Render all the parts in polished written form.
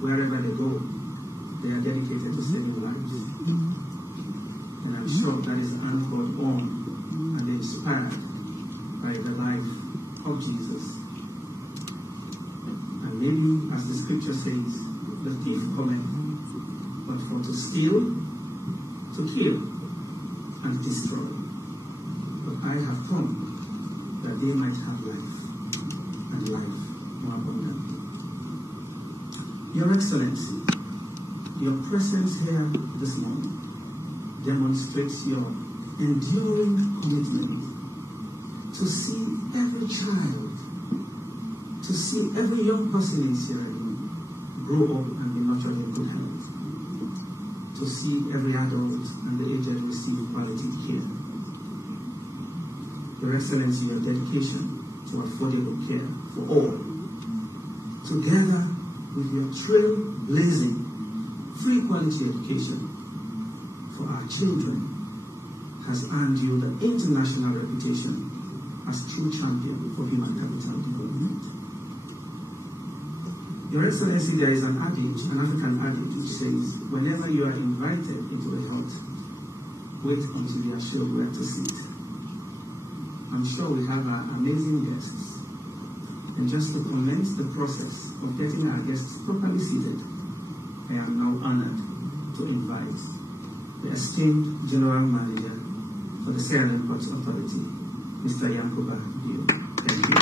wherever they go, they are dedicated to saving lives. And I'm sure that is anchored on and inspired by the life of Jesus. And maybe, as the scripture says, the thief cometh but for to steal, to kill, and destroy. But I have come that they might have life, and life more abundantly. Your Excellency, your presence here this morning demonstrates your enduring commitment to see every child, to see every young person in Sierra Leone grow up and be nurtured in good health, to see every adult and the aged receive quality care. Your Excellency, your dedication to affordable care for all, together with your trailblazing free quality education for our children, has earned you the international reputation as true champion for human capital development. Your Excellency, there is an adage, an African adage, which says, whenever you are invited into a hut, wait until you are sure where to sit. I'm sure we have our amazing guests. And just to commence the process of getting our guests properly seated, I am now honored to invite the esteemed General Manager for the Sierra Leone Ports Authority, Mr. Yankuba Dio. Thank you.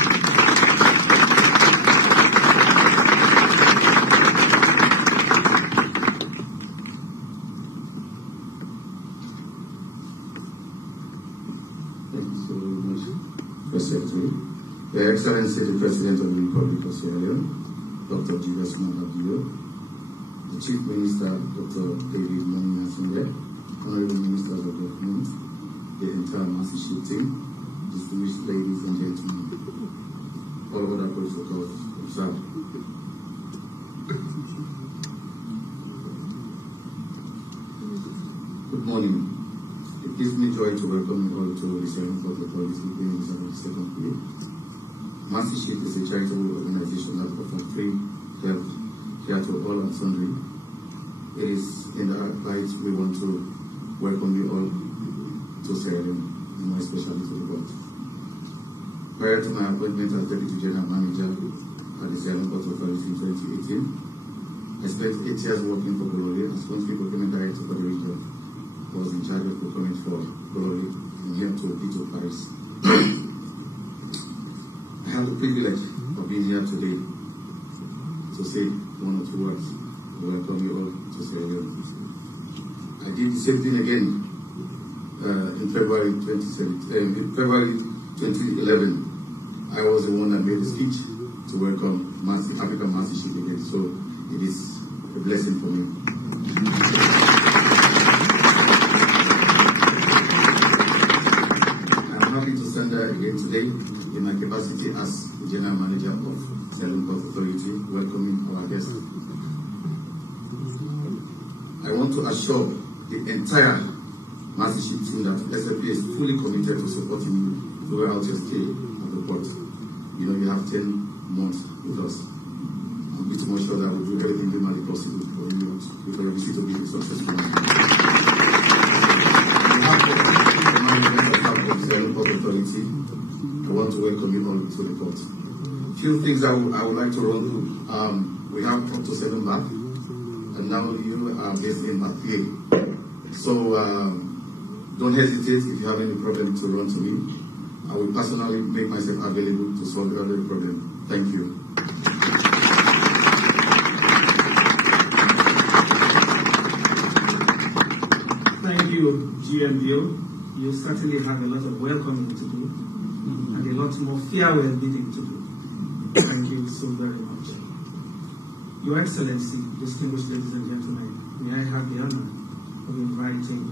Thank you so much, First Secretary. Your Excellency, the President of the Republic of Sierra Leone, Dr. Maada, the Chief Minister, Dr. David Moni, Honorable Ministers of Government, the entire Mastership team, distinguished ladies and gentlemen, all other protocols observed. Good morning. It gives me joy to welcome you all to the Sierra Leone Port Authority during the 72nd year. Mastership is a charitable organization that offers free health care to all and sundry. It is in that light we want to welcome you all to Sierra Leone, and more especially to the port. Prior to my appointment as Deputy General Manager at the Sierra Leone Port Authority in 2018, I spent 8 years working for Bologna as country procurement director for the region. I was in charge of procurement for Bologna and here to Pito, Paris. I have the privilege of being here today to say one or two words to welcome you all to Sierra Leone. I did the same thing again in February 2011. I was the one that made the speech to welcome African Mastership again, so it is a blessing for me. I'm happy to stand there again today in my capacity as the General Manager of Sierra Leone Port Authority, welcoming our guests. I want to assure the entire Mastership team that SLP is fully committed to supporting you throughout your stay at the port. You know, you have 10 months with us. I'm pretty much sure that we'll do everything humanly possible for you, for your visit to be a successful one. On behalf of the management of the Sierra Leone Port Authority, I want to welcome you all to the port. Few things I would like to run through. We have up to 7 back, and now you are based in back 3. So don't hesitate if you have any problem to run to me. I will personally make myself available to solve every problem. Thank you. Thank you, GMBO. You certainly have a lot of welcoming to do and a lot more farewell bidding to do. Thank you so very much. Your Excellency, distinguished ladies and gentlemen, may I have the honor of inviting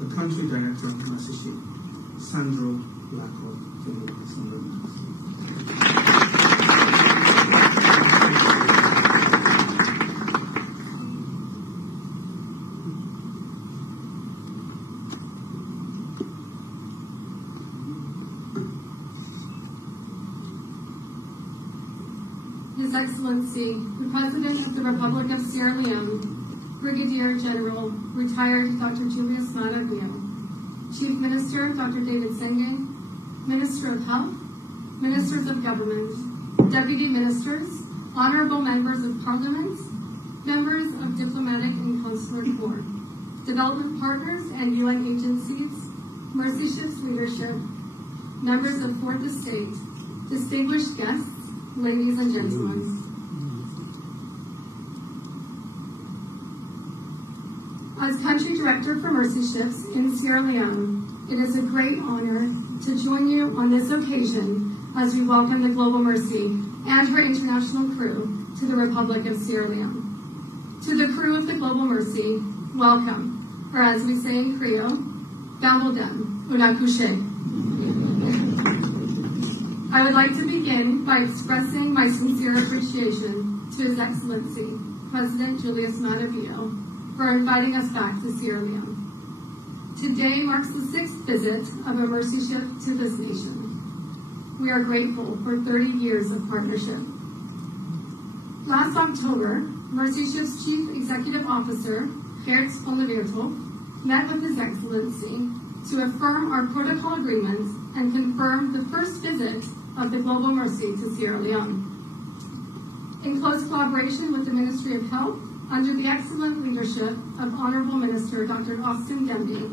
the Country Director of Mastership, Sandro Lacko, to make some remarks. His Excellency, the the President of the Republic of Sierra Leone, Brigadier General, retired Dr. Julius Maada, Chief Minister Dr. David Senge, Minister of Health, Ministers of Government, Deputy Ministers, Honorable Members of Parliament, members of Diplomatic and Consular Corps, development partners and UN agencies, Mercy Ships leadership, members of Fourth Estate, distinguished guests, ladies and gentlemen. As Country Director for Mercy Ships in Sierra Leone, it is a great honor to join you on this occasion as we welcome the Global Mercy and her international crew to the Republic of Sierra Leone. To the crew of the Global Mercy, welcome, or as we say in Creole, Gabaldem, Unakushe. I would like to begin by expressing my sincere appreciation to His Excellency, President Julius Maada for inviting us back to Sierra Leone. Today marks the 6th visit of a Mercy Ship to this nation. We are grateful for 30 years of partnership. Last October, Mercy Ship's Chief Executive Officer, Gert Oliverto, met with His Excellency to affirm our protocol agreements and confirm the first visit of the Global Mercy to Sierra Leone. In close collaboration with the Ministry of Health, under the excellent leadership of Honorable Minister Dr. Austin Demby,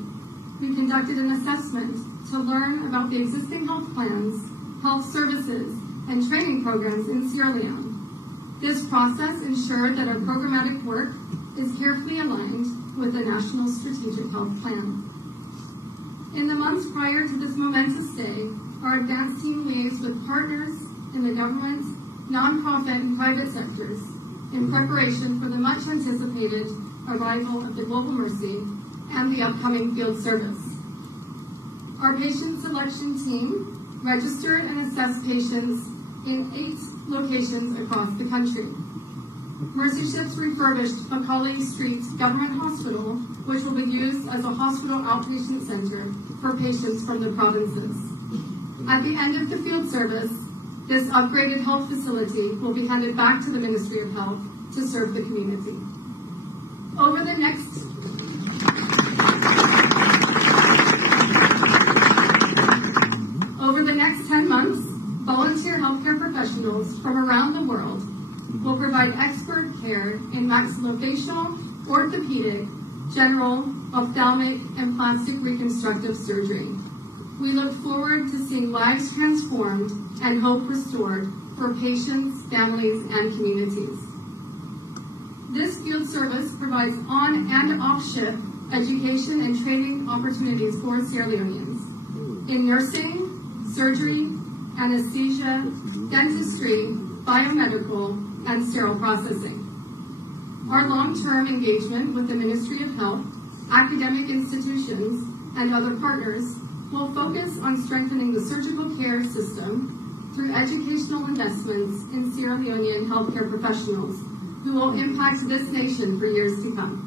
we conducted an assessment to learn about the existing health plans, health services, and training programs in Sierra Leone. This process ensured that our programmatic work is carefully aligned with the National Strategic Health Plan. In the months prior to this momentous day, our advance team liaised with partners in the government, nonprofit, and private sectors in preparation for the much anticipated arrival of the Global Mercy and the upcoming field service. Our patient selection team registered and assessed patients in 8 locations across the country. Mercy Ships refurbished Macaulay Street Government Hospital, which will be used as a hospital outpatient center for patients from the provinces. At the end of the field service, this upgraded health facility will be handed back to the Ministry of Health to serve the community. Over the next 10 months, volunteer healthcare professionals from around the world will provide expert care in maxillofacial, orthopedic, general, ophthalmic, and plastic reconstructive surgery. We look forward to seeing lives transformed and hope restored for patients, families, and communities. This field service provides on and off-ship education and training opportunities for Sierra Leoneans in nursing, surgery, anesthesia, dentistry, biomedical, and sterile processing. Our long-term engagement with the Ministry of Health, academic institutions, and other partners will focus on strengthening the surgical care system through educational investments in Sierra Leonean healthcare professionals who will impact this nation for years to come.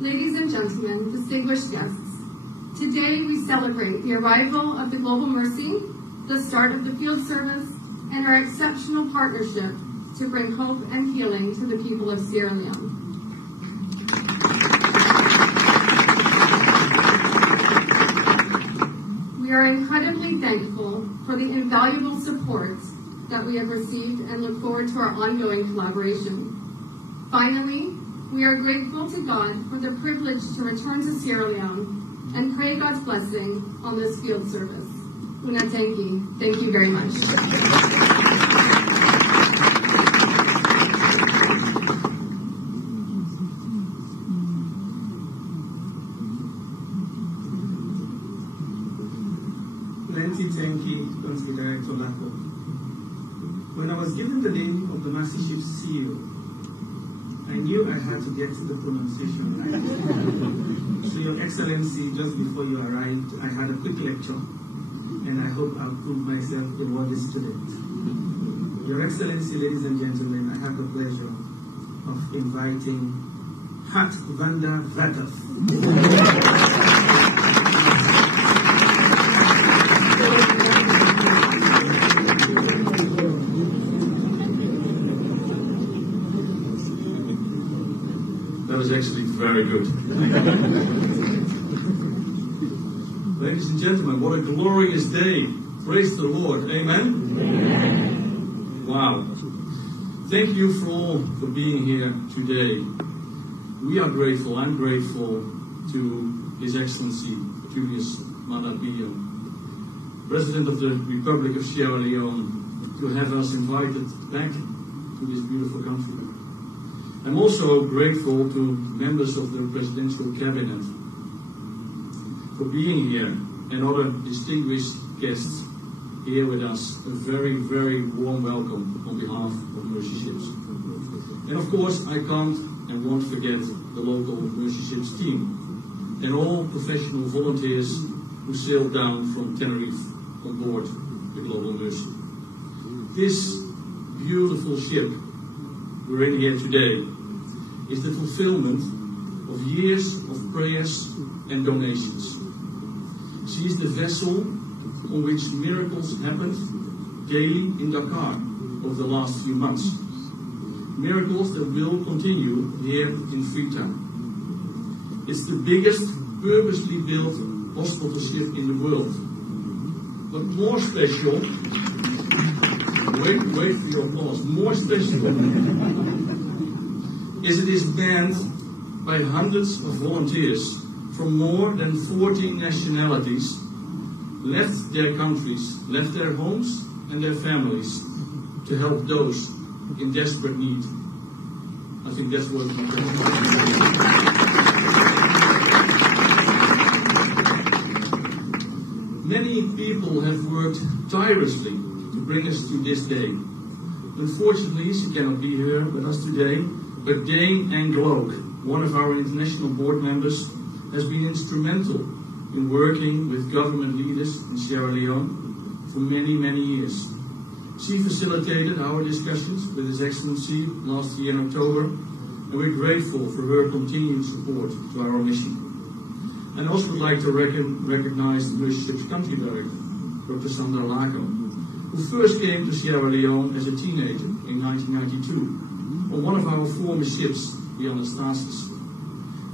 Ladies and gentlemen, distinguished guests, today we celebrate the arrival of the Global Mercy, the start of the field service, and our exceptional partnership to bring hope and healing to the people of Sierra Leone. We are incredibly thankful for the invaluable support that we have received and look forward to our ongoing collaboration. Finally, we are grateful to God for the privilege to return to Sierra Leone and pray God's blessing on this field service. Unatenki, thank you very much. Plenty thank you, Country Director Lako. When I was given the name of the Mercy Ship CEO, I knew I had to get the pronunciation right. So, Your Excellency, just before you arrived, I had a quick lecture, and I hope I'll prove myself a worthy student. Your Excellency, ladies and gentlemen, I have the pleasure of inviting Hat Vanda Vakov. That was actually very good. Ladies and gentlemen, what a glorious day. Praise the Lord. Amen? Amen. Wow. Thank you for being here today. We are grateful. I'm grateful to His Excellency Julius Maada, President of the Republic of Sierra Leone, to have us invited back to this beautiful country. I'm also grateful to members of the Presidential Cabinet for being here and other distinguished guests here with us. A very, very warm welcome on behalf of Mercy Ships. And of course, I can't and won't forget the local Mercy Ships team and all professional volunteers who sailed down from Tenerife on board the Global Mercy. This beautiful ship we're in here today is the fulfillment of years of prayers and donations. She is the vessel on which miracles happened daily in Dakar over the last few months. Miracles that will continue here in Freetown. It's the biggest purposely built hospital ship in the world. But more special, wait for your applause, more special is it is manned by hundreds of volunteers from more than 14 nationalities, left their countries, left their homes and their families to help those in desperate need. I think that's what Many people have worked tirelessly to bring us to this day. Unfortunately, she cannot be here with us today, but Dane Angloak, one of our international board members, has been instrumental in working with government leaders in Sierra Leone for many, many years. She facilitated our discussions with His Excellency last year in October, and we're grateful for her continued support to our mission. And I also would like to recognize the Mercy Ships Country Director, Dr. Sandra Laco, who first came to Sierra Leone as a teenager in 1992 on one of our former ships, the Anastasis.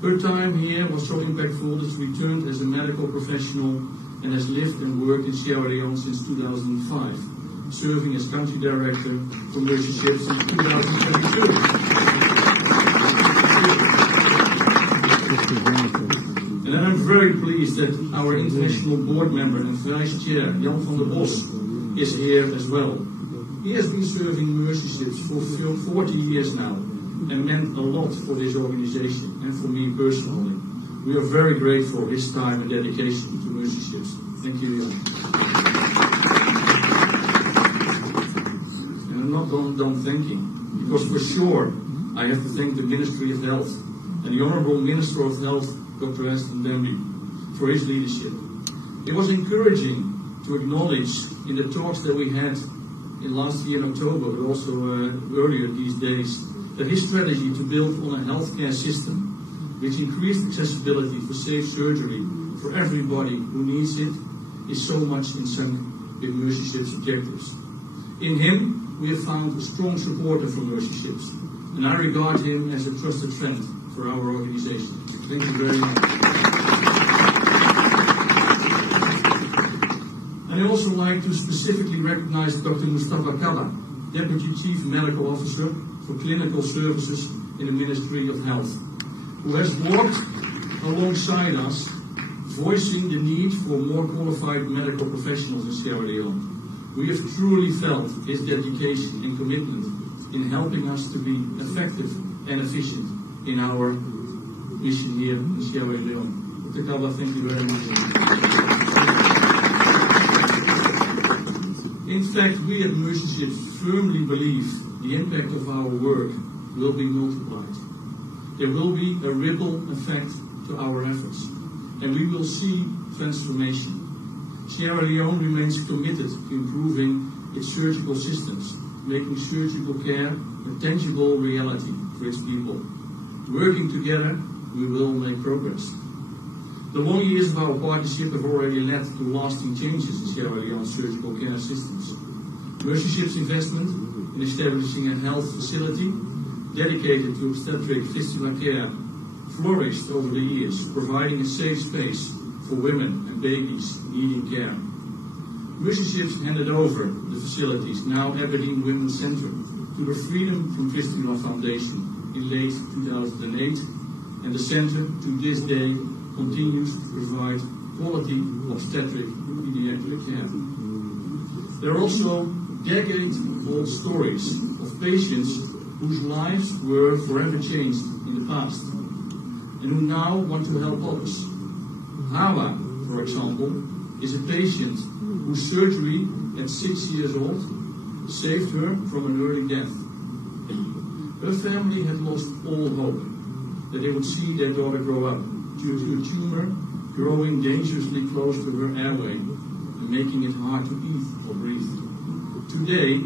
Her time here was so impactful that she returned as a medical professional and has lived and worked in Sierra Leone since 2005, serving as country director for Mercy Ships since 2022. And then I'm very pleased that our international board member and vice chair, Jan van der Bos, is here as well. He has been serving Mercy Ships for 40 years now and meant a lot for this organization and for me personally. We are very grateful for his time and dedication to Mercy Ships. Thank you, Jan. And I'm not done thanking, because for sure I have to thank the Ministry of Health and the Honourable Minister of Health, Dr. Aston Denby, for his leadership. It was encouraging to acknowledge in the talks that we had in last year in October, but also earlier these days, that his strategy to build on a healthcare system which increased accessibility for safe surgery for everybody who needs it is so much in sync with Mercy Ships' objectives. In him, we have found a strong supporter for Mercy Ships, and I regard him as a trusted friend for our organization. Thank you very much. And I also like to specifically recognize Dr. Mustafa Kalla, Deputy Chief Medical Officer for Clinical Services in the Ministry of Health, who has walked alongside us, voicing the need for more qualified medical professionals in Sierra Leone. We have truly felt his dedication and commitment in helping us to be effective and efficient in our mission here in Sierra Leone. Dr. Kalla, thank you very much. In fact, we at Mercy Ships firmly believe the impact of our work will be multiplied. There will be a ripple effect to our efforts, and we will see transformation. Sierra Leone remains committed to improving its surgical systems, making surgical care a tangible reality for its people. Working together, we will make progress. The long years of our partnership have already led to lasting changes in Sierra Leone's surgical care systems. Mercy Ships' investment in establishing a health facility dedicated to obstetric fistula care flourished over the years, providing a safe space for women and babies needing care. Musicians handed over the facilities, now Aberdeen Women's Centre, to the Freedom from Fistula Foundation in late 2008, and the centre to this day continues to provide quality obstetric pediatric care. There are also decade-old stories of patients whose lives were forever changed in the past and who now want to help others. Hawa, for example, is a patient whose surgery at 6 years old saved her from an early death. Her family had lost all hope that they would see their daughter grow up due to a tumor growing dangerously close to her airway and making it hard to eat or breathe. Today,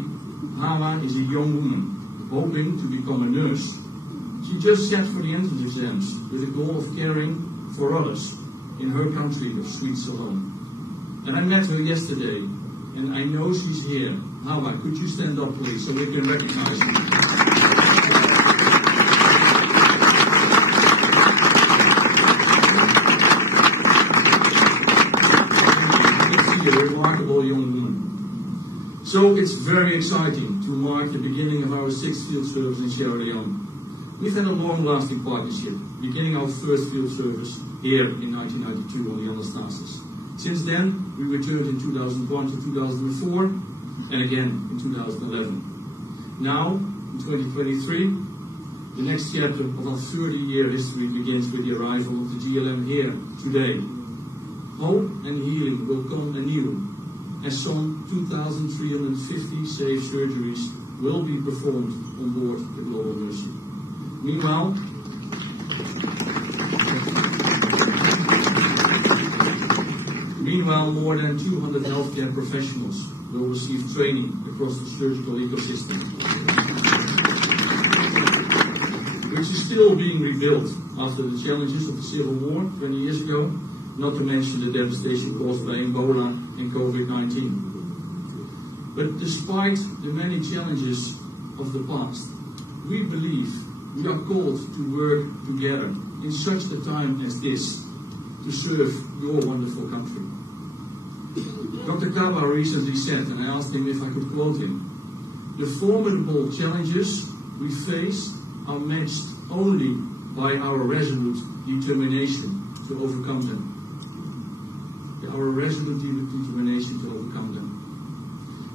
Hawa is a young woman hoping to become a nurse. She just sat for the entrance exams with the goal of caring for others in her country of sweet Salome. And I met her yesterday, and I know she's here. Hawa, could you stand up, please, so we can recognize you? A remarkable young woman. So it's very exciting to mark the beginning of our 6th field service in Sierra Leone. We've had a long-lasting partnership, beginning our first field service here in 1992 on the Anastasis. Since then, we returned in 2001 to 2004, and again in 2011. Now, in 2023, the next chapter of our 30-year history begins with the arrival of the GLM here today. Hope and healing will come anew, as some 2,350 safe surgeries will be performed on board the Global Mercy. Meanwhile, more than 200 healthcare professionals will receive training across the surgical ecosystem, which is still being rebuilt after the challenges of the Civil War 20 years ago, not to mention the devastation caused by Ebola and COVID-19. But despite the many challenges of the past, we believe we are called to work together in such a time as this to serve your wonderful country. Dr. Kaba recently said, and I asked him if I could quote him, "The formidable challenges we face are matched only by our resolute determination to overcome them." Our resolute determination to overcome them.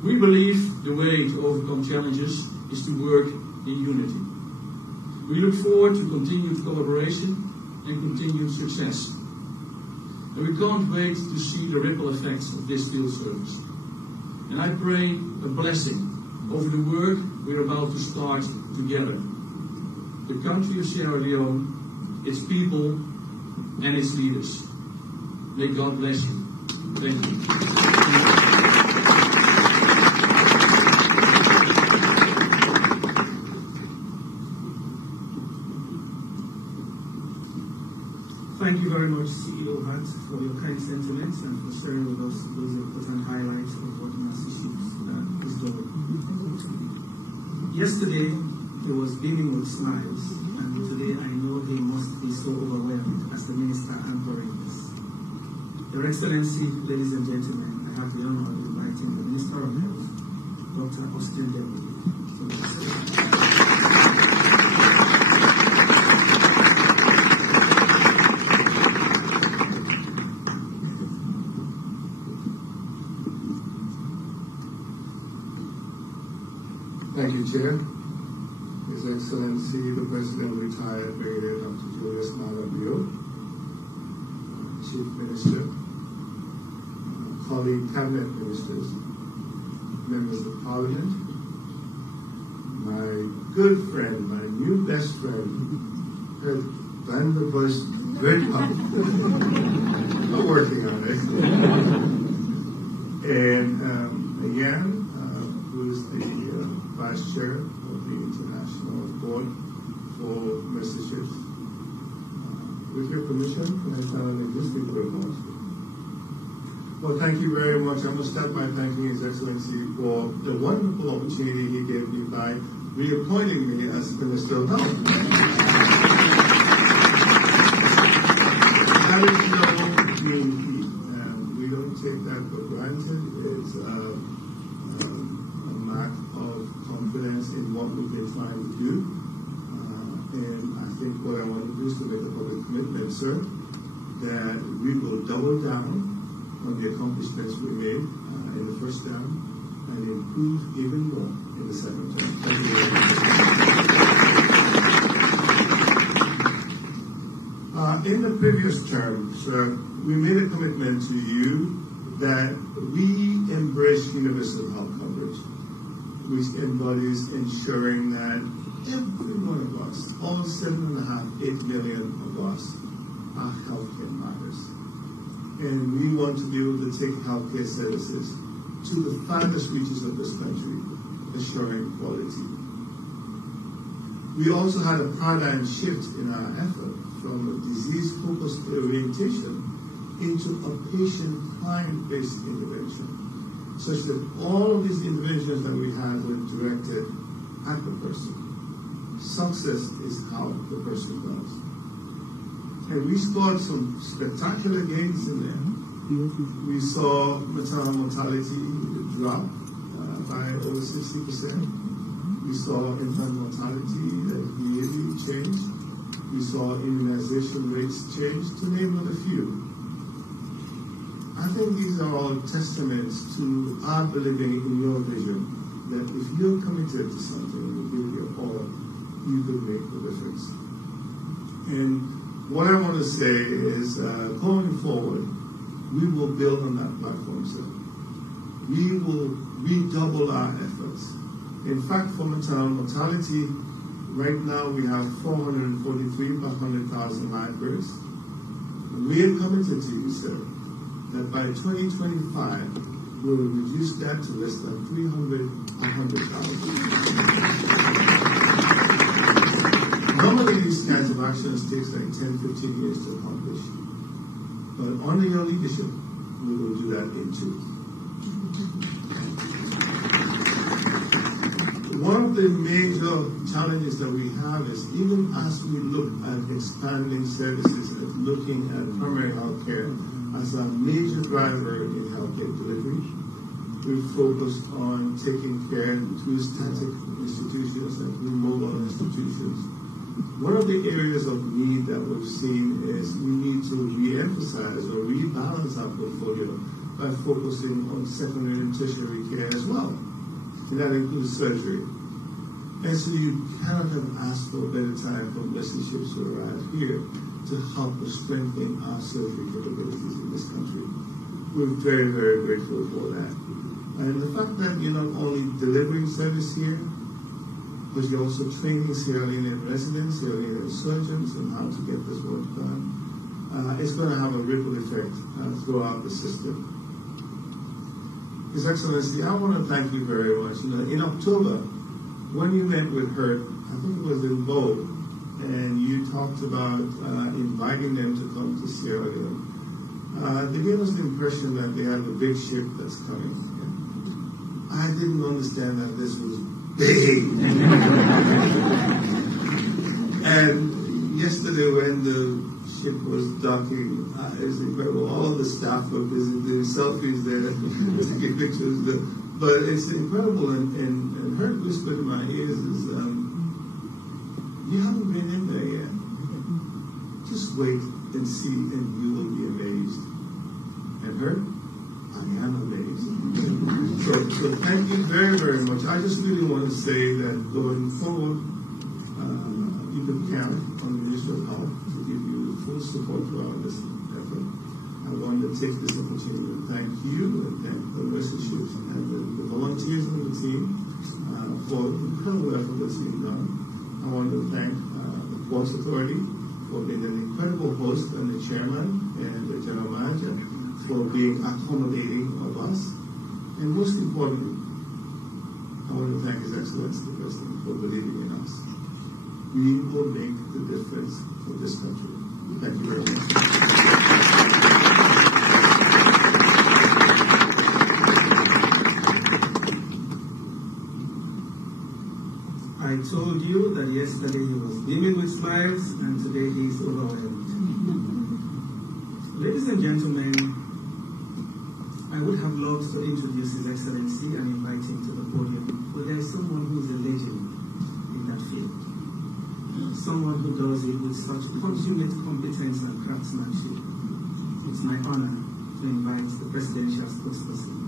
We believe the way to overcome challenges is to work in unity. We look forward to continued collaboration and continued success. And we can't wait to see the ripple effects of this field service. And I pray a blessing over the work we're about to start together. The country of Sierra Leone, its people, and its leaders. May God bless you. Thank you. Thank you very much, CEO Hunt, for your kind sentiments and for sharing with us those important highlights of what Massachusetts is doing. Yesterday, he was beaming with smiles, and today I know he must be so overwhelmed as the minister anchoring this. Your Excellency, ladies and gentlemen, I have the honor of inviting the Minister of Health, Dr. Austin Devlin, to the stage. Thank you, Chair. His Excellency, the President, retired Brigadier Dr. Julius Maada, Chief Minister, colleague cabinet ministers, members of Parliament, my good friend, my new best friend, Van der Bush, good pub. I'm working on it. And again, who's the Vice Chair of the International Board for Mercy Ships. With your permission, can I start on existing protocols? Well, thank you very much. I must start by thanking His Excellency for the wonderful opportunity he gave me by reappointing me as Minister of Health. that for granted. It's a mark of confidence in what we've been trying to do. And I think what I want to do is to make a public commitment, sir, that we will double down on the accomplishments we made in the first term and improve even more in the second term. Thank you very much. In the previous term, sir, we made a commitment to you that we embrace universal health coverage, which embodies ensuring that every one of us, all 7.5–8 million of us, our healthcare matters. And we want to be able to take healthcare services to the farthest reaches of this country, assuring quality. We also had a paradigm shift in our effort from a disease-focused orientation into a patient client-based intervention, such that all of these interventions that we had were directed at the person. Success is how the person does. And we scored some spectacular gains in there. We saw maternal mortality drop by over 60%. We saw infant mortality really change. We saw immunization rates change, to name but a few. I think these are all testaments to our believing in your vision that if you're committed to something and you give your all, you could make the difference. And what I want to say is, going forward, we will build on that platform, sir. We will redouble our efforts. In fact, for maternal mortality, right now we have 443 per 100,000 live births. We are committed to you, sir, that by 2025, we will reduce that to less than 300 per 100,000. Normally, these kinds of actions take like 10–15 years to accomplish. But under your leadership, we will do that in 2. One of the major challenges that we have is even as we look at expanding services and looking at primary health care as a major driver in healthcare delivery, we've focused on taking care through static institutions and through mobile institutions. One of the areas of need that we've seen is we need to re-emphasize or rebalance our portfolio by focusing on secondary and tertiary care as well. And that includes surgery. And so you cannot have asked for a better time for Blessed Ships to arrive here to help us strengthen our surgery capabilities in this country. We're very, very grateful for that. And the fact that you're not only delivering service here, but you're also training Sierra Leonean residents, Sierra Leonean surgeons on how to get this work done, it's going to have a ripple effect throughout the system. His Excellency, I want to thank you very much. In October, when you met with her, I think it was in Bow, and you talked about inviting them to come to Sierra Leone. They gave us the impression that they have a big ship that's coming. I didn't understand that this was big. And yesterday when the ship was docking, it was incredible. All the staff were busy doing selfies there, taking pictures. But it's incredible, and her whisper in my ears is, you haven't been in there yet. Just wait and see, and you will be amazed. And her, I am amazed. So thank you very, very much. I just really want to say that going forward, you can count on the Ministry of Health to give you full support throughout this effort. I want to take this opportunity to thank you and thank the relationships and the volunteers on the team for the incredible effort that's being done. I want to thank the Ports Authority for being an incredible host and the chairman and the general manager for being accommodating of us. And most importantly, I want to thank His Excellency the President for believing in us. We will make the difference for this country. Thank you very much. I told you that yesterday he was beaming with smiles, and today he is overwhelmed. Ladies and gentlemen, I I would have loved to introduce His Excellency and invite him to the podium, but there is someone who is a legend in that field. Someone who does it with such consummate competence and craftsmanship. It's my honor to invite the presidential spokesperson.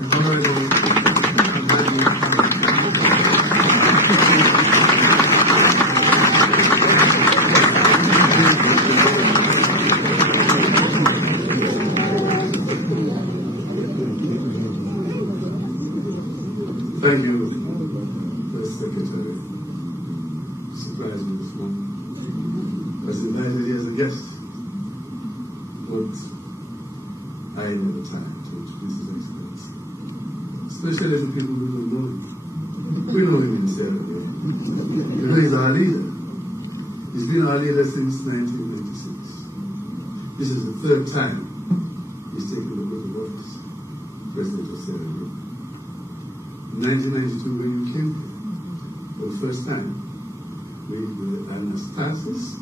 The Honorable Thank you, First Secretary. Surprised me this morning. I was invited here as a guest, but I ain't have the time to introduce His Excellency. Especially to people who don't know him. We know him in Sierra Leone. You know, he's our leader. He's been our leader since 1996. This is the third time he's taken the oath of office, President of Sierra Leone. In 1992, when you came here for the first time, with Anastasis,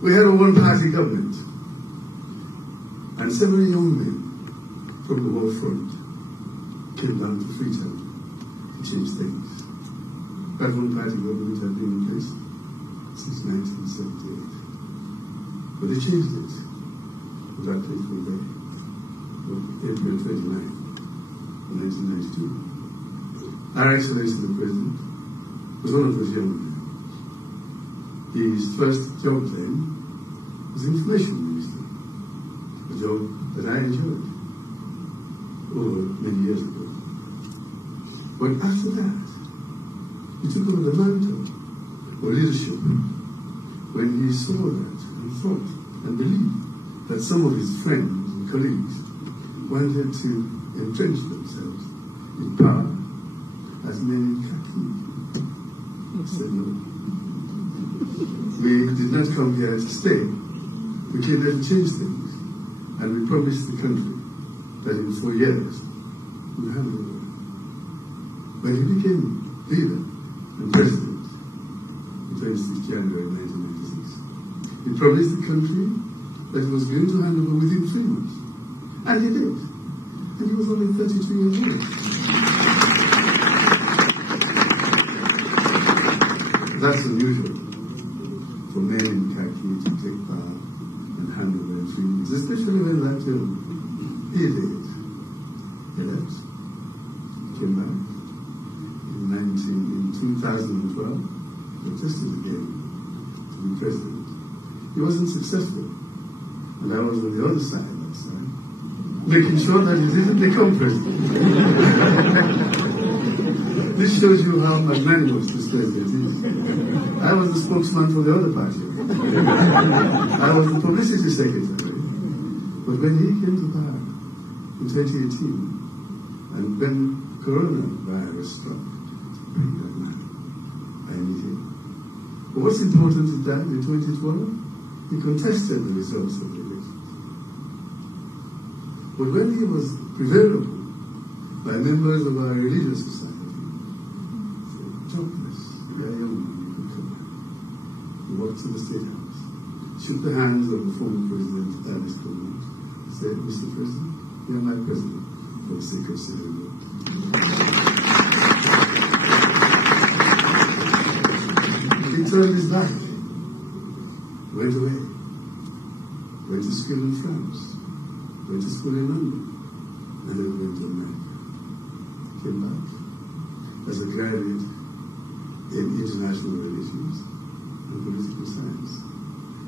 we had a one-party government, and several young men from the war front came down to Freetown to change things. That one-party government had been in place since 1978, but they changed it on that fateful day, April 29. 1992. Our Excellency the President was one of those young men. His first job then was Information Minister, a job that I enjoyed over many years ago. But after that, he took over the mantle of leadership when he saw that and thought and believed that some of his friends and colleagues wanted to entrench themselves in power as men in khaki. He said no. We did not come here to stay. We came here to change things. And we promised the country that in 4 years we would hand it over. When he became leader and president on 26 January 1996, he promised the country that he was going to hand over within 3 months. And he did. And he was only 32 years old. That's unusual for men in khaki to take power and handle their feelings, especially when that young. He did. He left. Came back. In 2012, protested again to be president. He wasn't successful. And I was on the other side that side, making sure that he didn't become president. This shows you how magnanimous this president is. I was the spokesman for the other party. I was the publicity secretary. But when he came to power in 2018, and when coronavirus struck, bring that man, I need him. But what's important is that in 2012, he contested the results of the election. But when he was prevailed upon by members of our religious society, jobless, we are young, you can come back. He walked to the State House, shook the hands of the former President, Ernest Coleman, said, Mr. President, you are my president for the sake of Sierra Leone. He turned his back, went away, went to school in France, went to school in London, and then went to America. Came back as a graduate in international relations and political science.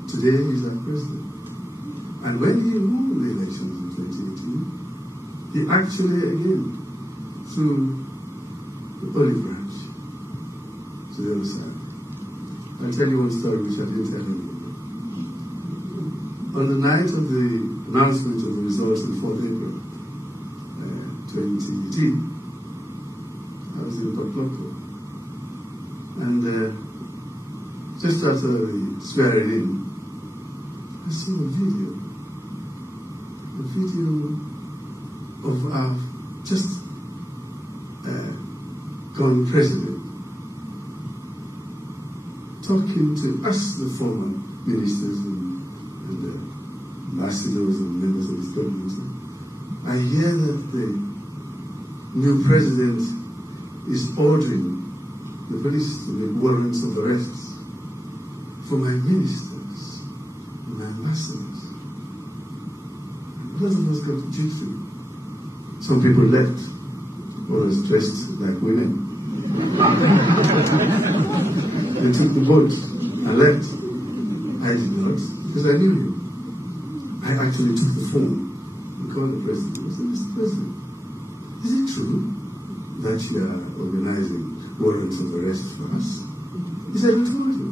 Today he's our president. And when he won the elections in 2018, he actually again threw the olive branch to the other side. I'll tell you one story which I didn't tell you. On the night of the announcement of the results on 4th April 2018, I was in Potloko. And just after the swearing in, I saw a video of our just gone president talking to us, the former ministers and ambassadors and members of his government, I hear that the new president is ordering the police to make warrants of arrests for my ministers and my ambassadors. A lot of us got gypsy. Some people left, others dressed like women. They took the boat and left. I did not, because I knew him. I actually took the phone and called the president. I said, Mr. President, is it true that you are organizing warrants of arrest for us? He said, I told you.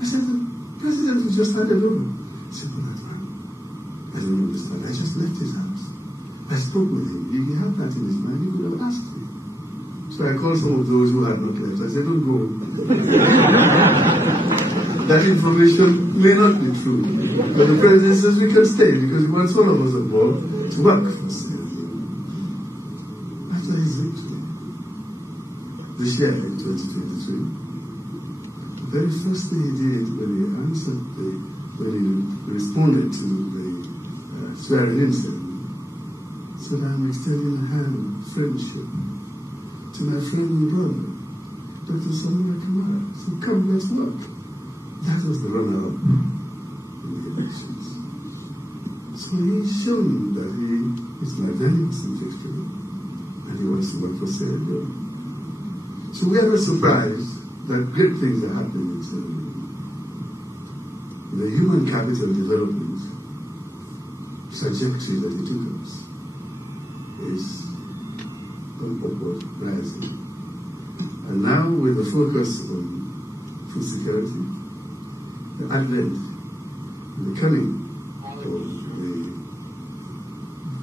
I said, the president was just handed over. He said, well, that's right. I don't understand. I just left his house. I spoke with him. If he had that in his mind, he would have asked me. So I called some of those who had not left. I said, don't go. That information may not be true. But the president says we can stay because he wants all of us on board to work for Sierra Leone. After his victory, this year in 2023, the very first thing he did when he answered when he responded to the swearing-in ceremony, said, I'm extending a hand of friendship to my friend and brother, Dr. Samura Kamara. So come, let's work. That was the runner-up in the elections. So he's shown that he is magnanimous in victory and he wants to work for Sierra Leone. So we are not surprised that great things are happening in Sierra Leone. The human capital development trajectory that it took us is on upward rising. And now with the focus on food security, the advent, the coming of the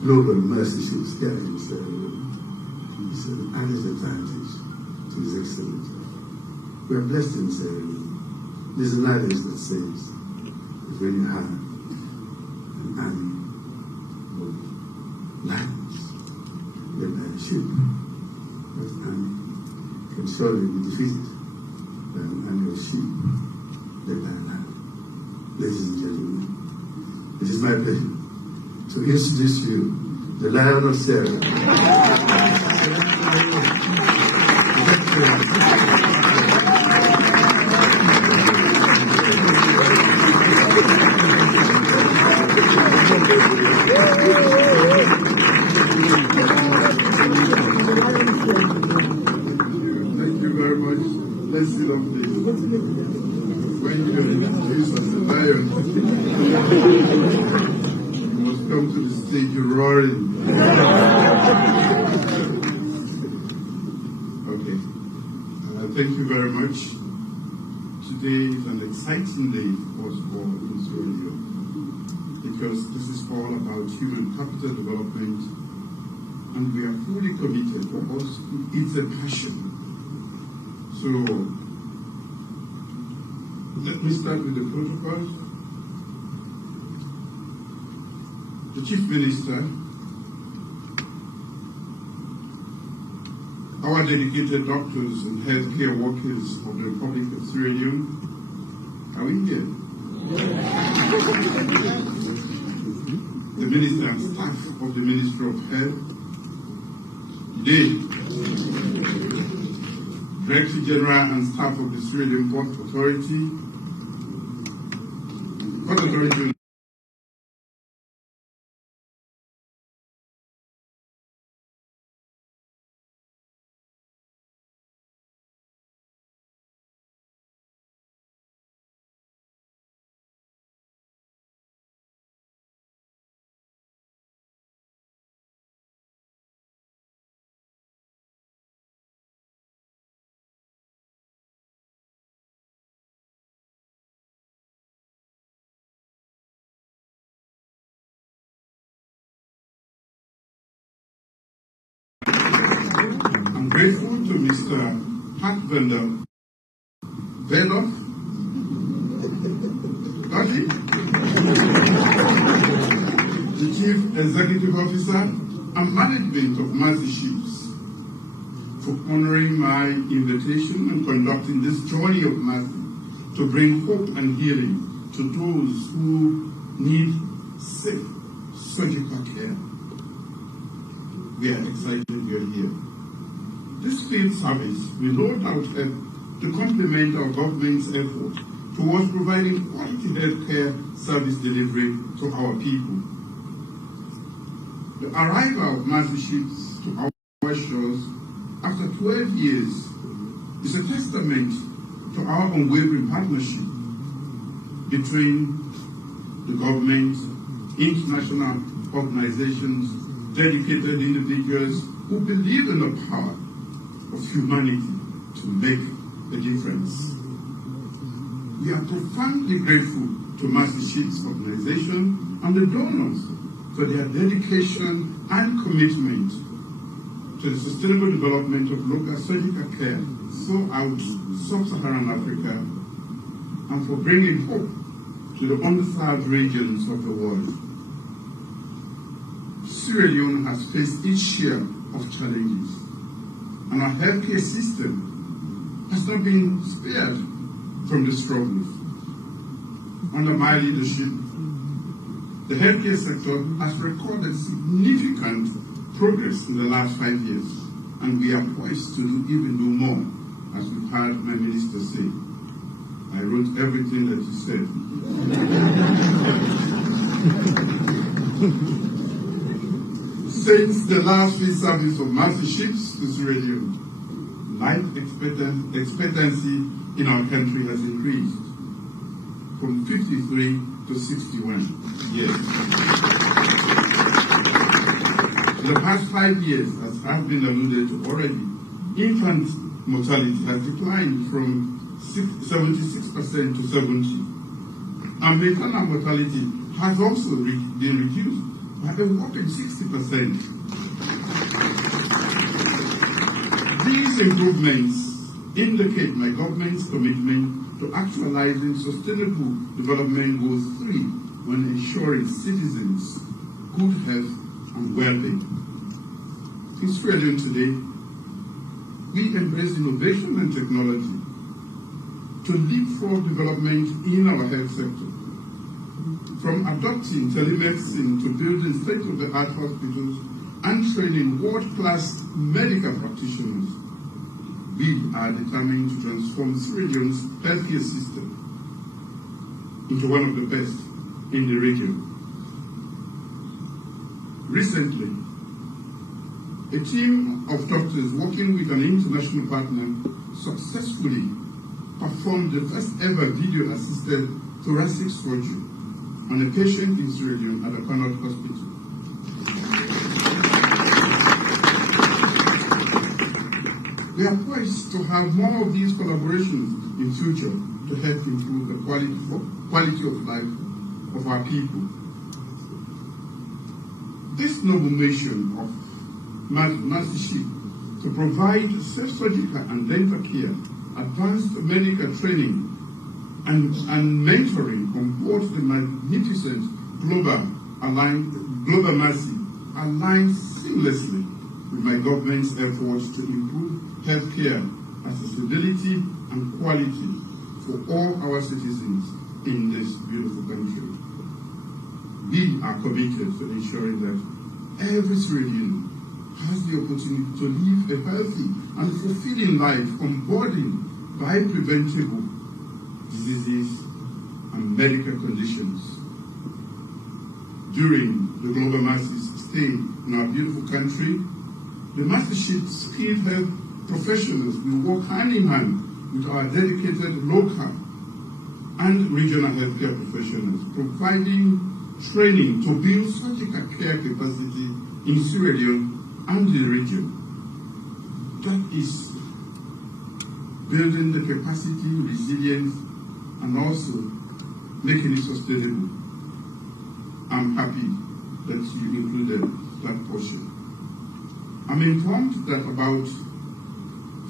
global mercy ships here in Sierra Leone is an added advantage to His Excellency. We are blessed in Sierra Leone. There's an adage that says that when you have an army of lions led by a ship, that army can surely be defeated by an army of sheep led by a lion. Ladies and gentlemen, it is my pleasure to introduce to you the Lion of Sierra Leone. Thank you very much. Let's sit down, please. When you are introduced as the lion, you must come to the stage roaring. Okay. Thank you very much. Today is an exciting day for us all in Sierra Leone because this is all about human capital development and we are fully committed because it's a passion. So, let me start with the protocol. The Chief Minister, our dedicated doctors and healthcare workers of the Republic of Sierra Leone, are we here? The Minister and staff of the Ministry of Health, today, Director General and staff of the Sierra Leone Port Authority, I'm grateful to Mr. Pat Vender. Veloff? Got it? The Chief Executive Officer and Management of Mercy Ships for honoring my invitation and conducting this journey of mercy to bring hope and healing to those who need safe surgical care. We are excited we are here. This field service will no doubt help to complement our government's effort towards providing quality healthcare service delivery to our people. The arrival of massive ships to our shores after 12 years is a testament to our unwavering partnership between the government, international organizations, dedicated individuals who believe in the power of humanity to make a difference. We are profoundly grateful to Master Ships Organization and the donors for their dedication and commitment to the sustainable development of local surgical care throughout sub-Saharan Africa and for bringing hope to the underserved regions of the world. Sierra Leone has faced its share of challenges, and our healthcare system has not been spared from the struggles. Under my leadership, the healthcare sector has recorded significant progress in the last 5 years, and we are poised to even do more, as we've heard my minister say. I wrote everything that he said. Since the last field service of master ships to Sierra Leone, life expectancy in our country has increased from 53 to 61 years. In the past 5 years, as has been alluded to already, infant mortality has declined from 76% to 70%. And maternal mortality has also been reduced by a whopping 60%. These improvements indicate my government's commitment to actualizing Sustainable Development Goal 3 when ensuring citizens good health and well-being. In Sierra Leone today, we embrace innovation and technology to leapfrog development in our health sector. From adopting telemedicine to building state-of-the-art hospitals and training world-class medical practitioners, we are determined to transform Sierra Leone's healthcare system into one of the best in the region. Recently, a team of doctors working with an international partner successfully performed the first ever video-assisted thoracic surgery on a patient in Sierra Leone at the Connaught Hospital. We are poised to have more of these collaborations in future to help improve the quality of life of our people. This noble mission of Master Ship to provide safe surgical and dental care, advanced medical training, and mentoring on board the magnificent global Mercy aligns seamlessly with my government's efforts to improve healthcare accessibility and quality for all our citizens in this beautiful country. We are committed to ensuring that every Sierra Leonean has the opportunity to live a healthy and fulfilling life unburdened by preventable diseases and medical conditions. During the Global Mercy's stay in our beautiful country, the Master Ship skilled health professionals will work hand in hand with our dedicated local and regional healthcare professionals, providing training to build surgical care capacity in Sierra Leone and the region. That is building the capacity, resilience, and also making it sustainable. I'm happy that you included that portion. I'm informed that about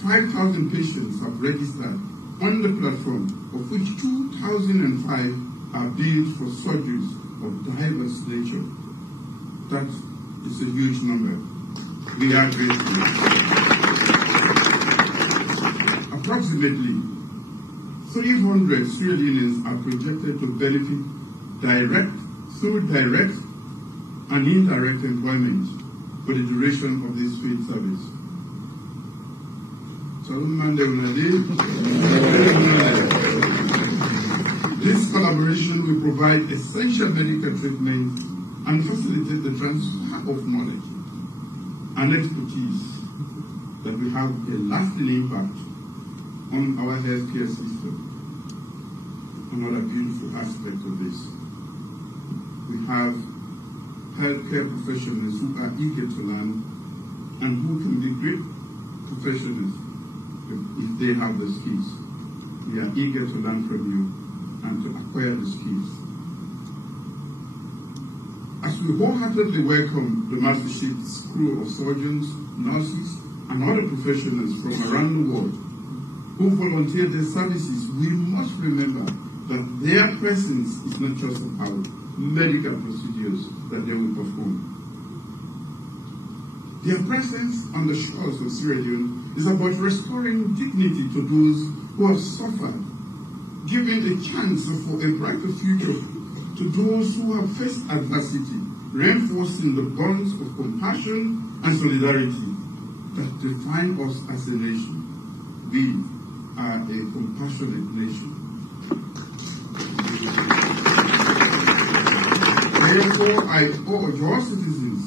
5,000 patients have registered on the platform, of which 2,005 are billed for surgeries of diverse nature. That is a huge number. We are grateful. Approximately 300 Sierra Leoneans are projected to benefit direct through direct and indirect employment for the duration of this field service. This collaboration will provide essential medical treatment and facilitate the transfer of knowledge and expertise that will have a lasting impact on our healthcare system. Another beautiful aspect of this, we have healthcare professionals who are eager to learn and who can be great professionals if they have the skills. We are eager to learn from you and to acquire the skills. As we wholeheartedly welcome the Mastership's crew of surgeons, nurses, and other professionals from around the world who volunteer their services, we must remember that their presence is not just about medical procedures that they will perform. Their presence on the shores of Sierra Leone is about restoring dignity to those who have suffered, giving a chance for a brighter future to those who have faced adversity, reinforcing the bonds of compassion and solidarity that define us as a nation. We are a compassionate nation. Therefore, I urge all citizens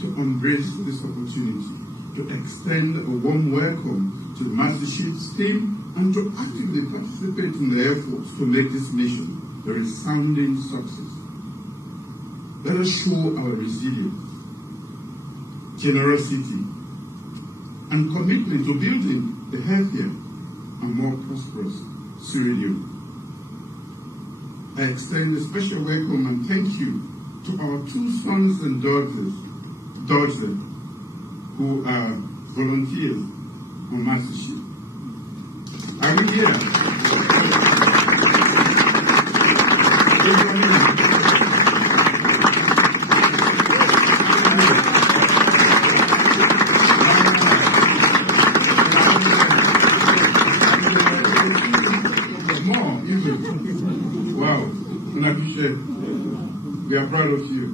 to embrace this opportunity, to extend a warm welcome to the Mastership's team and to actively participate in the efforts to make this mission a resounding success. Let us show our resilience, generosity, and commitment to building a healthier and more prosperous Sierra Leone. I extend a special welcome and thank you to our two sons and daughters who are volunteers on Mastership. Are you here? More, even. Wow, and I appreciate. We are proud of you.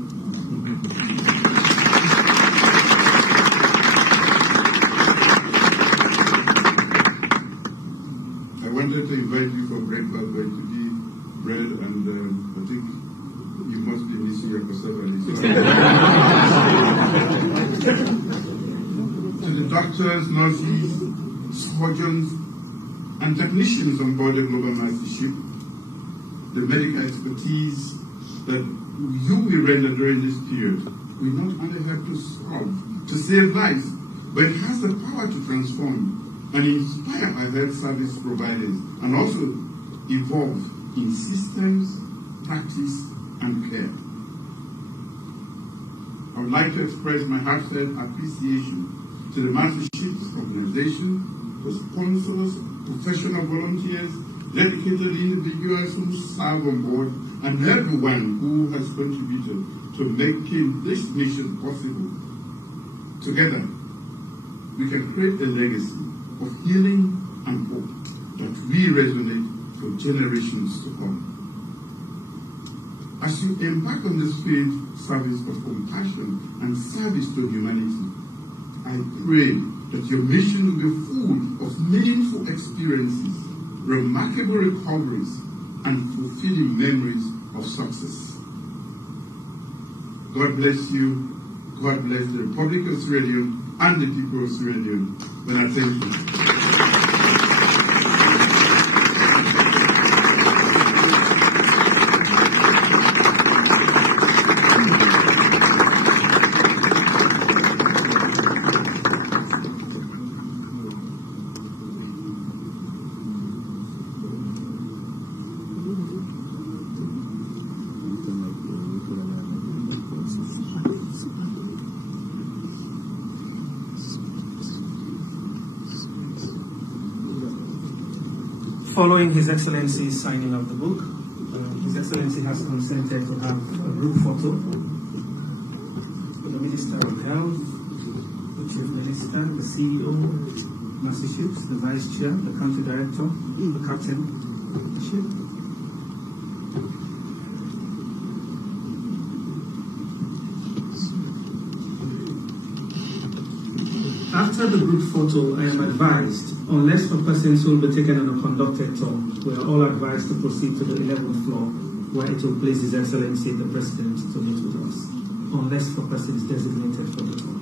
I wanted to invite you for breakfast, but to be bread, and I think you must be missing your cassava. To the doctors, nurses, surgeons, and technicians on board the Global Mastership, the medical expertise that you will render during this period will not only help to solve, to save lives, but it has the power to transform and inspire our health service providers and also evolve in systems, practice, and care. I would like to express my heartfelt appreciation to the Mastership's organization, the sponsors, professional volunteers, dedicated individuals who serve on board, and everyone who has contributed to making this mission possible. Together, we can create a legacy of healing and hope that will resonate for generations to come. As you embark on this field service of compassion and service to humanity, I pray that your mission will be full of meaningful experiences, remarkable recoveries, and fulfilling memories of success. God bless you. God bless the Republic of Sierra Leone and the people of Sierra Leone. And I thank you. Following His Excellency's signing of the book, His Excellency has consented to have a group photo with the Minister of Health, the Chief Minister, the CEO, Mastership, the Vice Chair, the Country Director, the Captain of the ship. After the group photo, I am advised, unless for persons who will be taken on a conducted tour, we are all advised to proceed to the 11th floor, where it will please His Excellency the President to meet with us, unless for persons designated for the tour.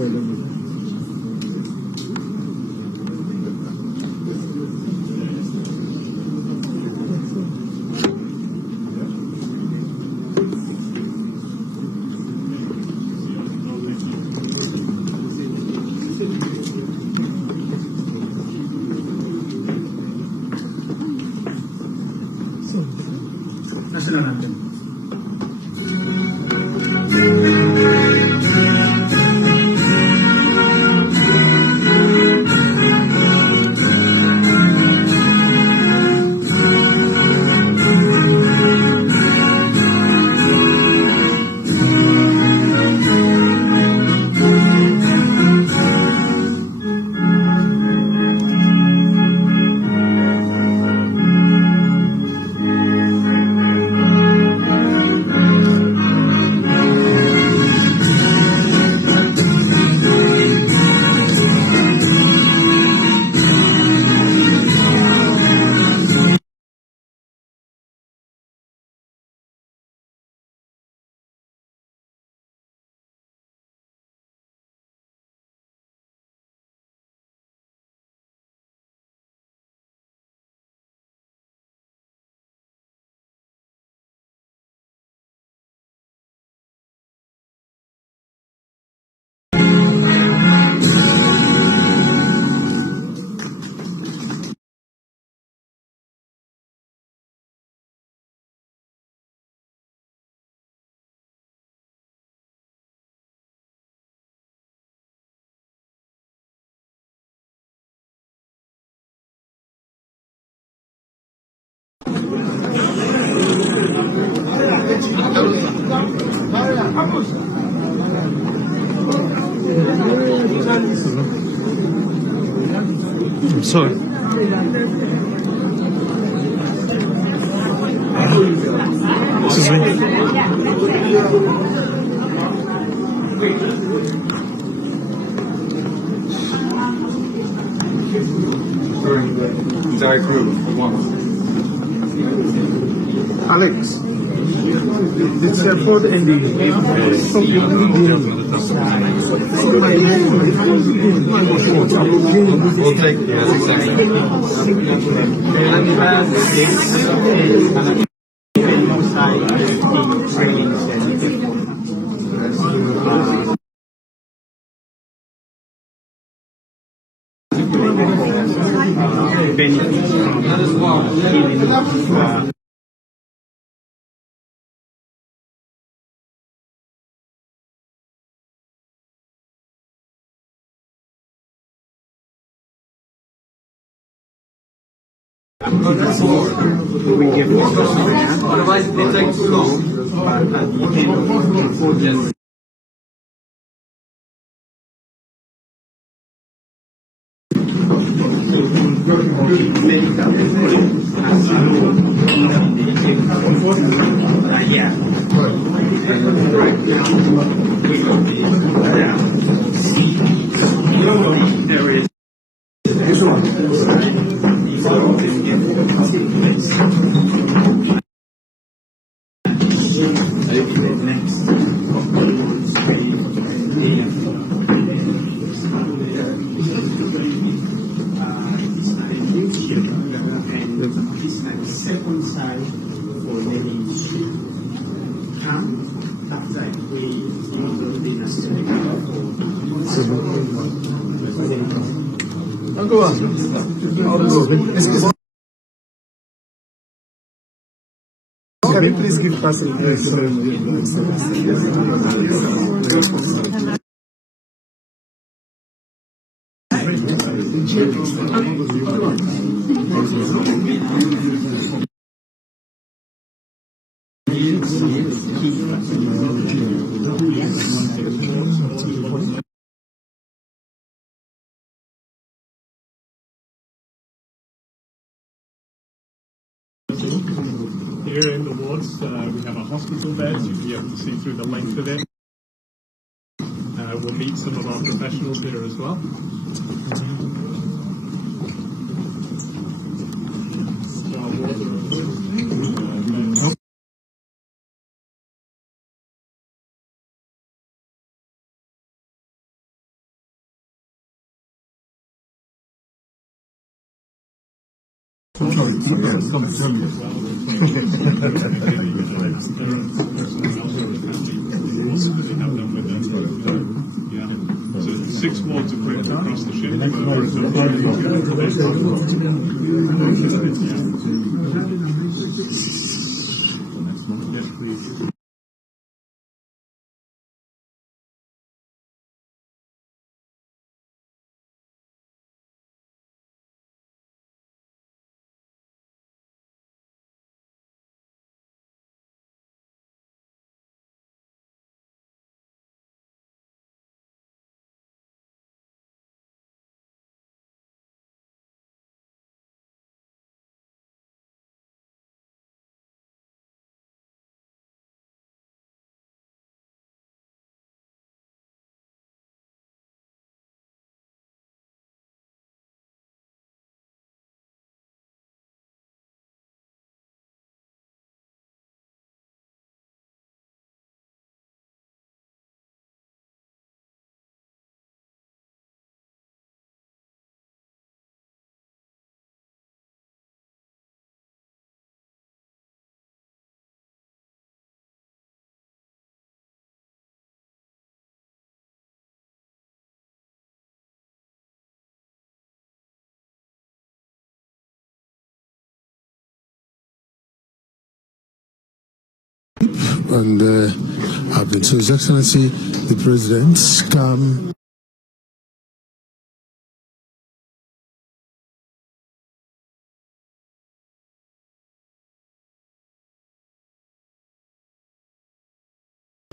Thank you. National anthem. I'm sorry. Excuse Alex, it's for the ending. We'll take benefits from We give this otherwise it may take too long, but at the end of the audience. There is this one. Second side for letting come after we Can you please give us Here in the wards, we have a hospital bed. You'll be able to see through the length of it. We'll meet some of our professionals here as well. So 6 wards equipped across the ship. Yes, please. And happened. So, His Excellency, the President, come.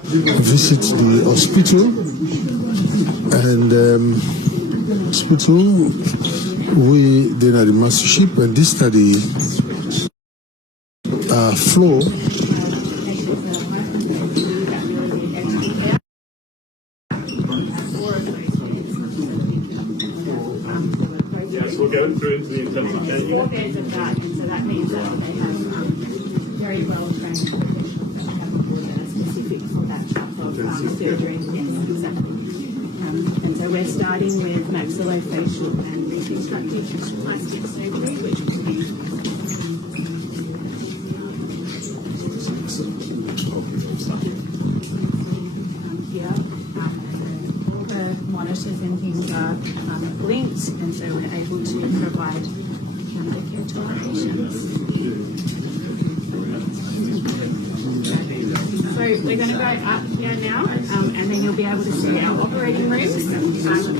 Visit the hospital, and hospital we then are the mastership, and this study floor. We'll go through into the intensive care unit. 4 days of that, and so that means that they have very well trained professionals that have a board specific for that type of surgery. Yes, exactly. And so we're starting with maxillofacial and reconstructive plastic surgery, which will be here. All the monitors and things are linked, and so we're able to provide care to our patients. So we're going to go up here now, and then you'll be able to see our operating rooms,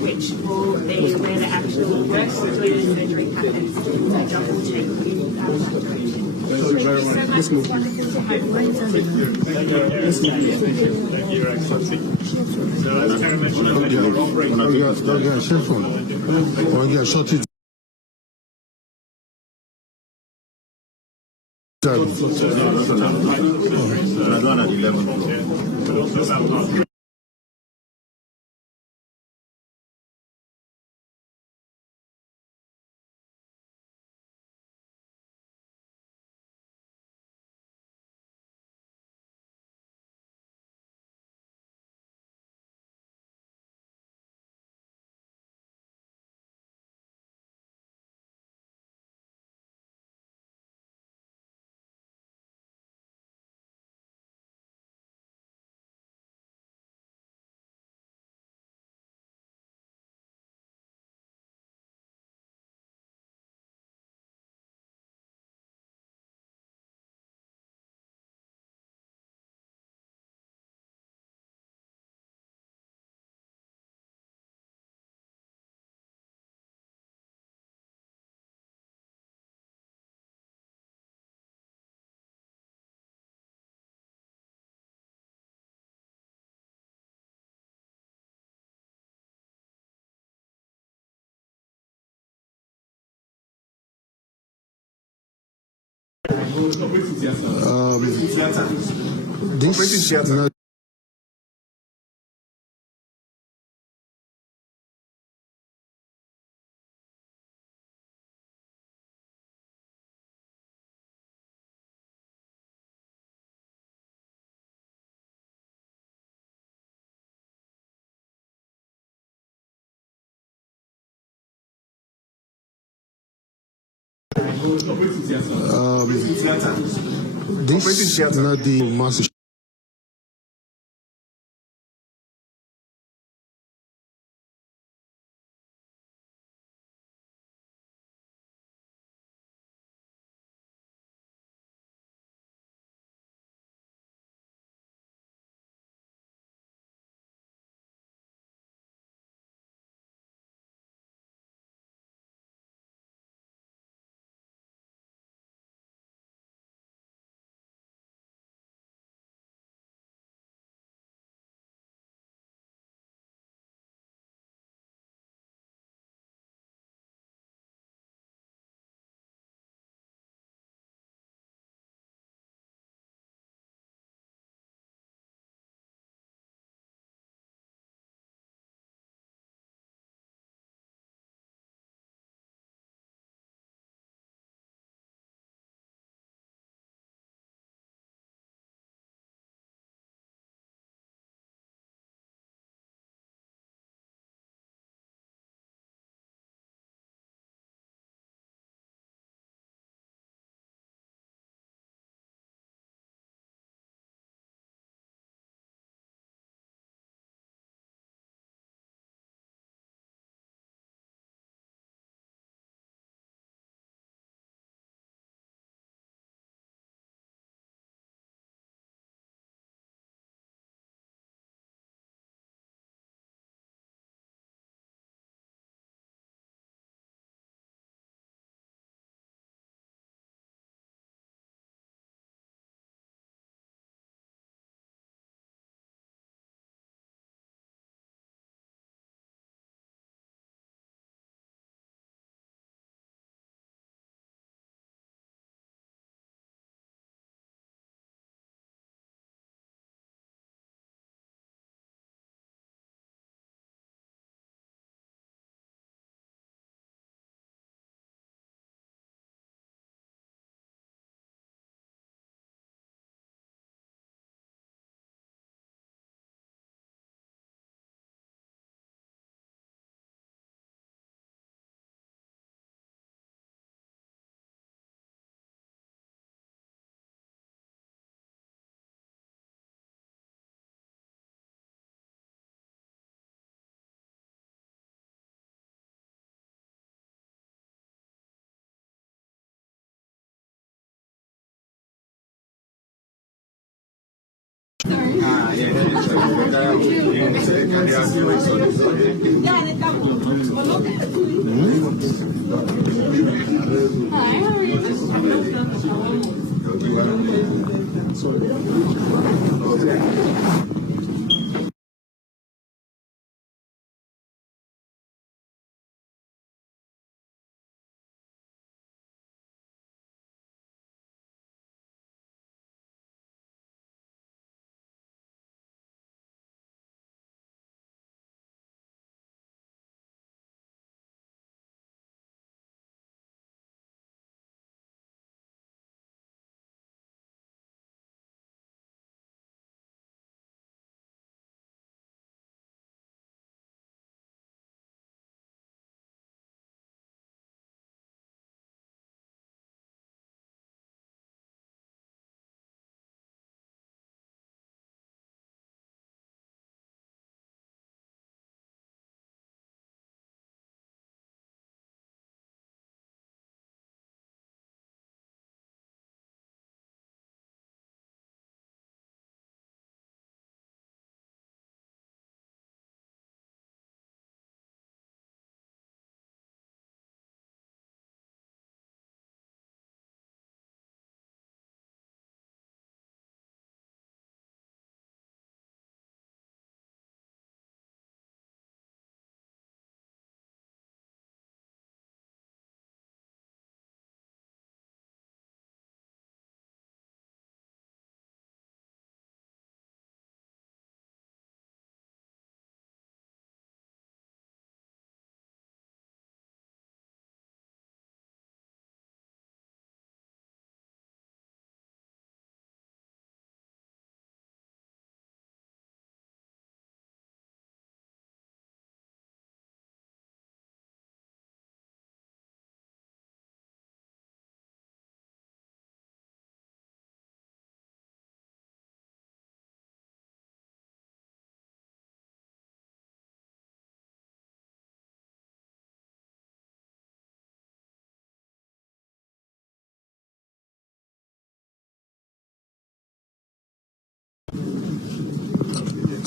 which will be where the actual work surgery and surgery happens. So double check you that direction. Thank you so much. It's wonderful to have you. Thank you, Your Excellency. So as Karen mentioned, our operating This not the master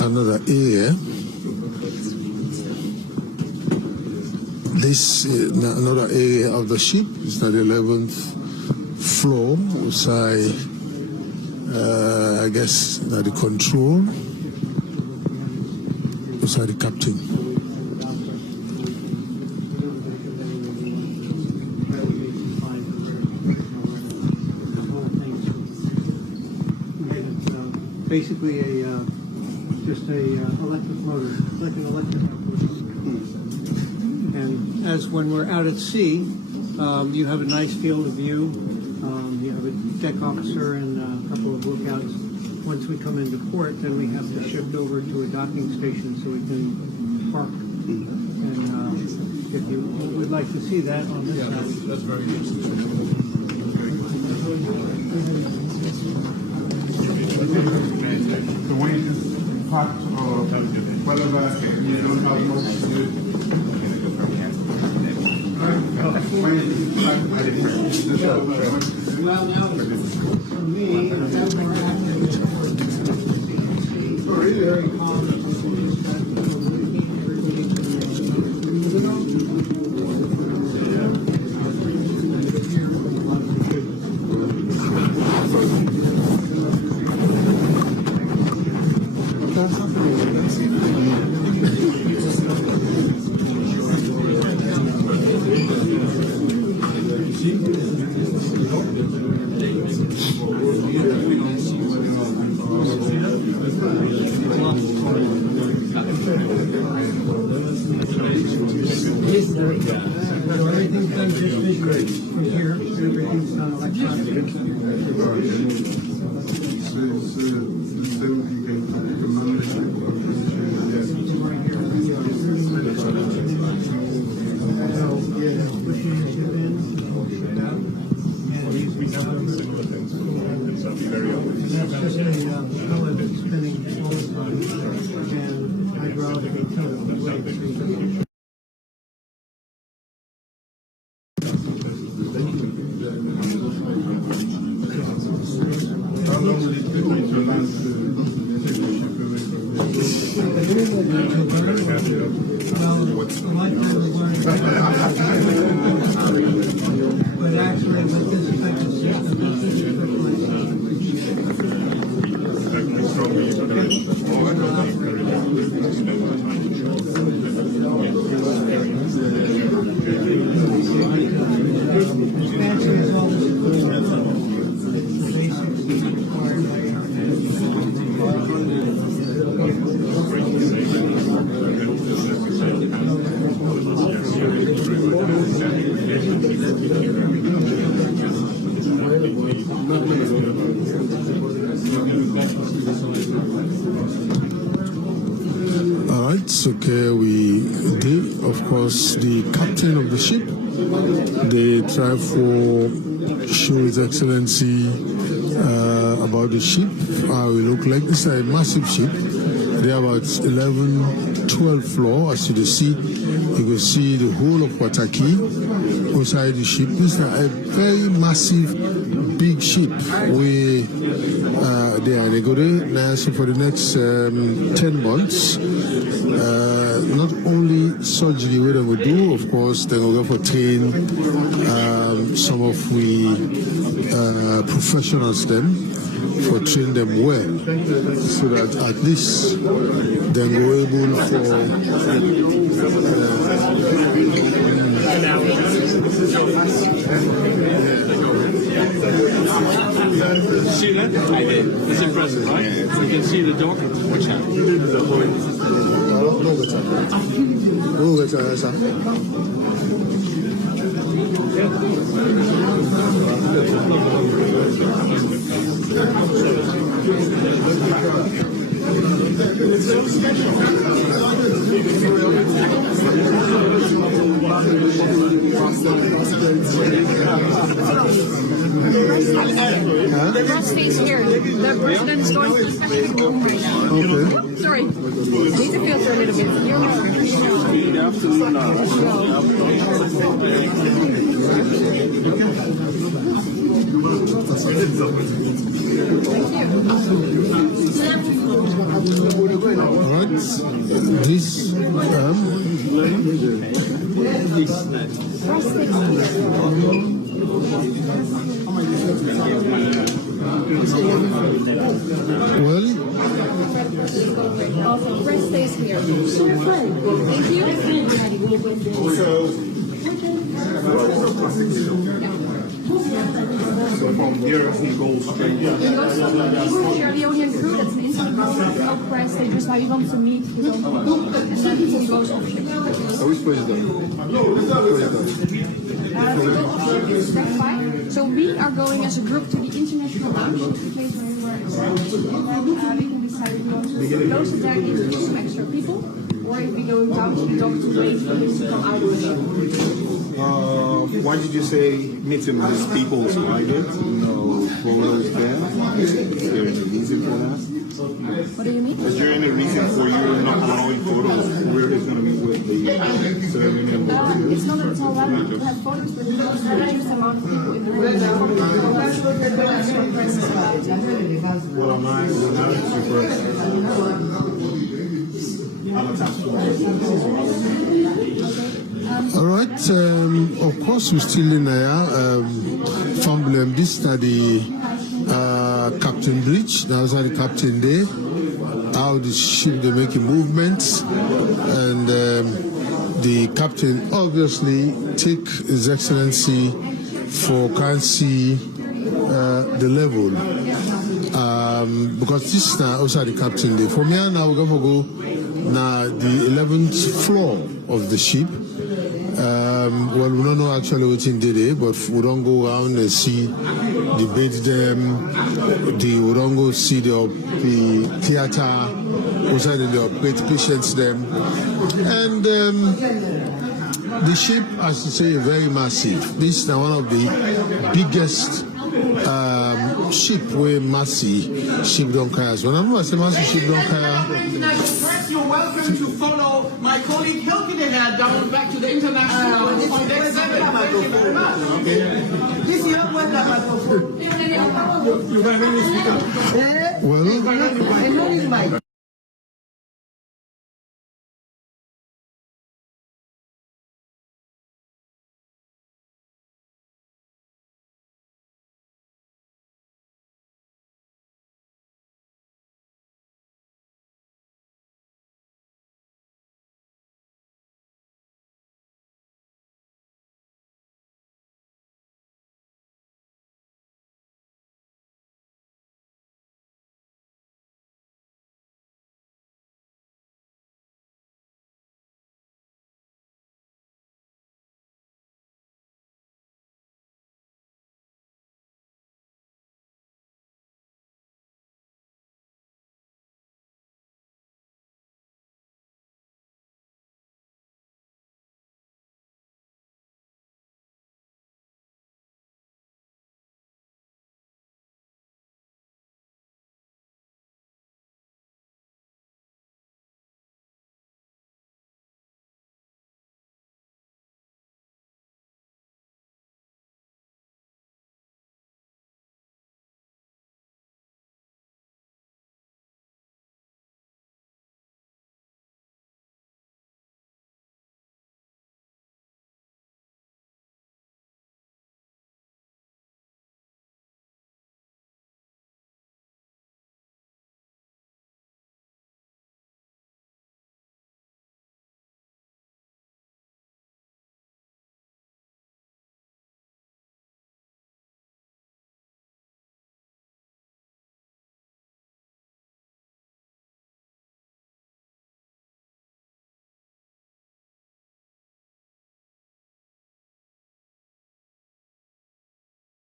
Another area. This another area of the ship is the 11th floor, which I guess the control, which the captain. Basically just a electric motor, like an electric motor. And as when we're out at sea, you have a nice field of view. You have a deck officer and a couple of lookouts. Once we come into port, then we have to shift over to a docking station so we can park. And if you would like to see that on this side. That's very interesting. The way you park or whatever, you don't have much to do. Well, now, for me, very calm. So everything's done just visually from here. Everything's done electronically. How long will it take me to land? yes, okay, we did. Of course, the captain of the ship, they try for show His Excellency about the ship, how it look like. This is a massive ship. There are about 11, 12 floors. As you see, you can see the whole of Wataki outside the ship. This is a very massive, big ship. We they go there now for the next 10 months. Not only surgery we will do, of course, then we'll go for train some of we professionals them for train them well, so that at least then we're able for See that? I did. It's impressive, right? You can see the dog. Watch out. The bus stays here. The president is going to the special room right now. okay. Sorry. Need to filter a little bit. All right, this well, Also, Chris stays here. Thank you. So from here he goes straight. He goes to the Leone crew, that's an international no press. They just like want to meet his own people, and then he goes offshore. Which president? So we are going as a group to the international lounge, the place where we were. We can decide if we want to close it down and introduce some extra people, or if we go down to the dock to wait for him to come out of the ship. Why did you say meeting with people so I did? No photos there? Is there any reason for that? What do you mean? Is there any reason for you not allowing photos where he's going to be with the ceremony? It's not that it's all right to have photos, but we also reduce the amount of people in the room. Well, I'm not super. all right. Of course, we're still in there. Family, this is the Captain Bridge. That was the captain there. How the ship they making movements, and the captain obviously take His Excellency for can't see the level. Because this is now also the captain there. From here now we're gonna go now the 11th floor of the ship. Well, we don't know actually what's in there, but we don't go around and see the bed them. We don't go see the theater outside the operate patients them. And the ship, as you say, very massive. This is now one of the biggest ship where massive ship don't carry. When I say massive ship don't carry. You're welcome to follow my colleague Hilke down back to the international on deck 7. Thank you very much. This young one, Well,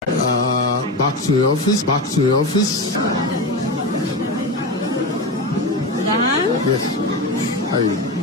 Back to the office. Back to the office. Yes. Hi.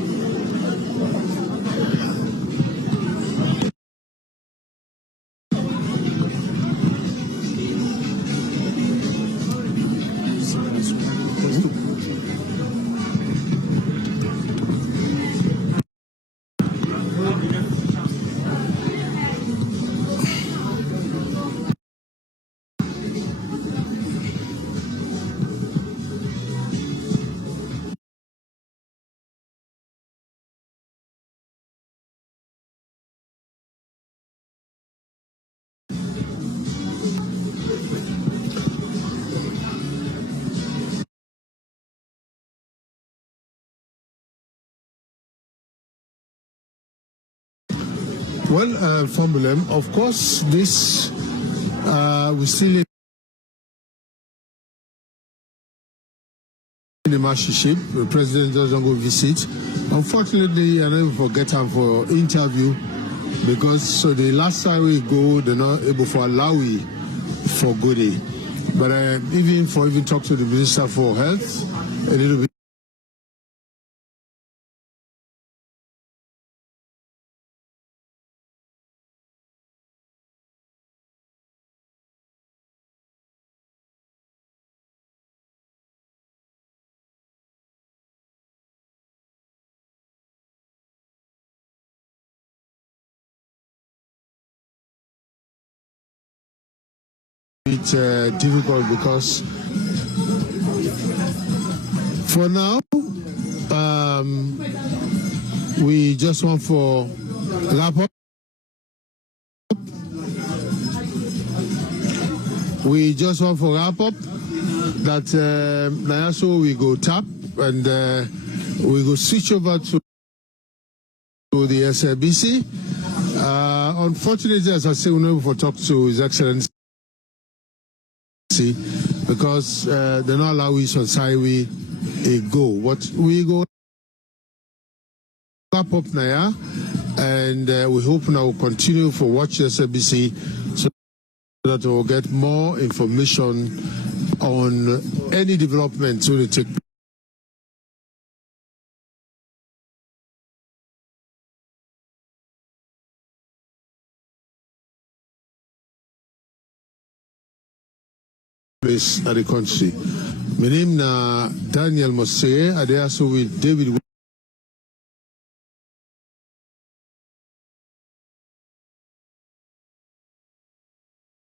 Well, Formulem, of course, this we still in the mastership. The president doesn't go visit. Unfortunately, I never forget him for interview because so the last time we go, they're not able to allow we for good day. But even talk to the Minister for Health a little bit. It's difficult because for now we just want for wrap up. We just want for wrap up that now so we go tap and we go switch over to the SABC. Unfortunately, as I say, we never for talk to His Excellency because they're not allowing us on side we go. What we go wrap up now, and we hope now we'll continue for watch SABC so that we'll get more information on any developments when they take place at the country. My name is Daniel Mosse. I also with David